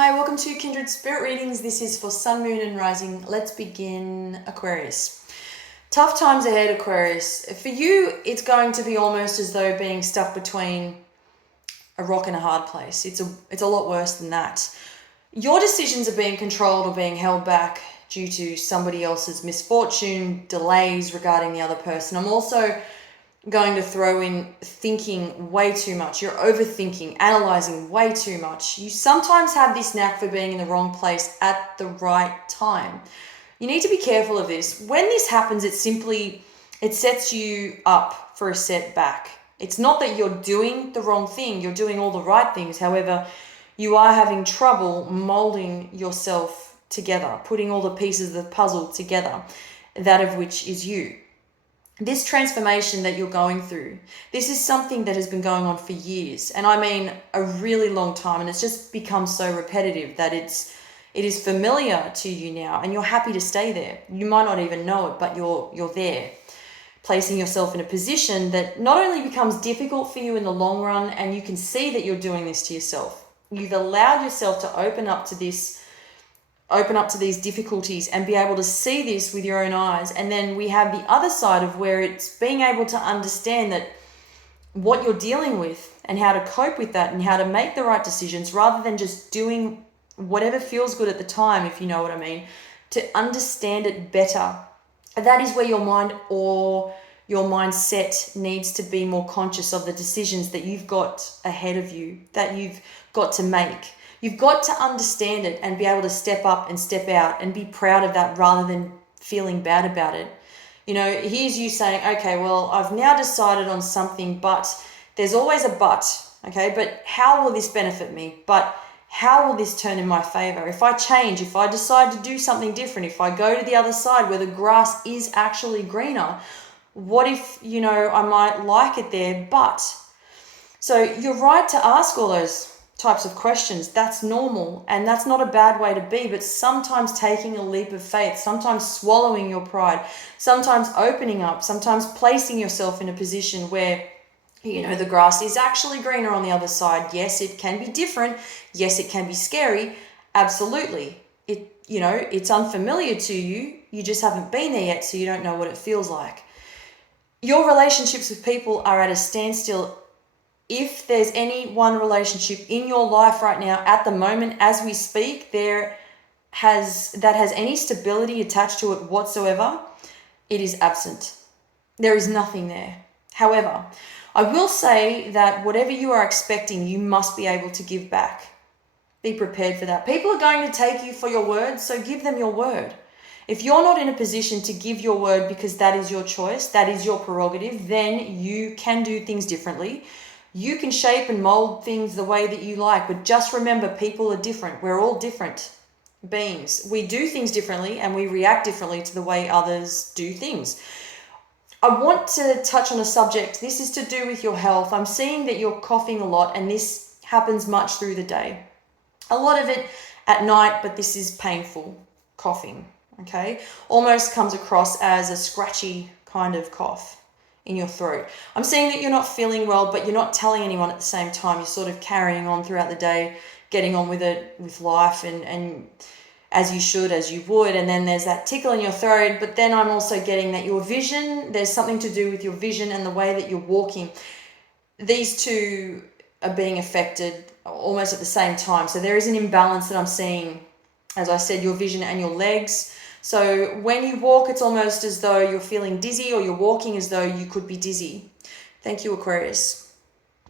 Hi, welcome to Kindred Spirit Readings. This is for Sun, Moon and Rising. Let's begin, Aquarius. Tough times ahead, Aquarius. For you, it's going to be almost as though being stuck between a rock and a hard place. It's a lot worse than that. Your decisions are being controlled or being held back due to somebody else's misfortune, delays regarding the other person. I'm also going to throw in thinking way too much. You're overthinking, analyzing way too much. You sometimes have this knack for being in the wrong place at the right time. You need to be careful of this. When this happens, it sets you up for a setback. It's not that you're doing the wrong thing, you're doing all the right things. However, you are having trouble molding yourself together, putting all the pieces of the puzzle together, that of which is you. This transformation that you're going through, this is something that has been going on for years, and I mean a really long time, and it's just become so repetitive that it is familiar to you now, and you're happy to stay there. You might not even know it, but you're there, placing yourself in a position that not only becomes difficult for you in the long run, and you can see that you're doing this to yourself. You've allowed yourself to open up to these difficulties and be able to see this with your own eyes. And then we have the other side of where it's being able to understand that what you're dealing with and how to cope with that and how to make the right decisions rather than just doing whatever feels good at the time, if you know what I mean, to understand it better. That is where your mind or your mindset needs to be more conscious of the decisions that you've got ahead of you, that you've got to make. You've got to understand it and be able to step up and step out and be proud of that rather than feeling bad about it. You know, here's you saying, okay, well, I've now decided on something, but there's always a but, okay? But how will this benefit me? But how will this turn in my favor? If I change, if I decide to do something different, if I go to the other side where the grass is actually greener, what if, I might like it there, but. So you're right to ask all those types of questions. That's normal, and that's not a bad way to be, but sometimes taking a leap of faith, sometimes swallowing your pride, sometimes opening up, sometimes placing yourself in a position where the grass is actually greener on the other side. Yes, it can be different. Yes, it can be scary. Absolutely. It's unfamiliar to you. You just haven't been there yet, so you don't know what it feels like. Your relationships with people are at a standstill. If there's any one relationship in your life right now, at the moment, as we speak, that has any stability attached to it whatsoever, it is absent. There is nothing there. However, I will say that whatever you are expecting, you must be able to give back. Be prepared for that. People are going to take you for your word, so give them your word. If you're not in a position to give your word because that is your choice, that is your prerogative, then you can do things differently. You can shape and mold things the way that you like, but just remember, people are different. We're all different beings. We do things differently and we react differently to the way others do things. I want to touch on a subject. This is to do with your health. I'm seeing that you're coughing a lot, and this happens much through the day. A lot of it at night, but this is painful coughing, okay? Almost comes across as a scratchy kind of cough in your throat. I'm seeing that you're not feeling well, but you're not telling anyone at the same time. You're sort of carrying on throughout the day, getting on with it, with life, and as you should, as you would. And then there's that tickle in your throat. But then I'm also getting that your vision, there's something to do with your vision and the way that you're walking. These two are being affected almost at the same time. So there is an imbalance that I'm seeing, as I said, your vision and your legs. So when you walk, it's almost as though you're feeling dizzy, or you're walking as though you could be dizzy. Thank you, Aquarius.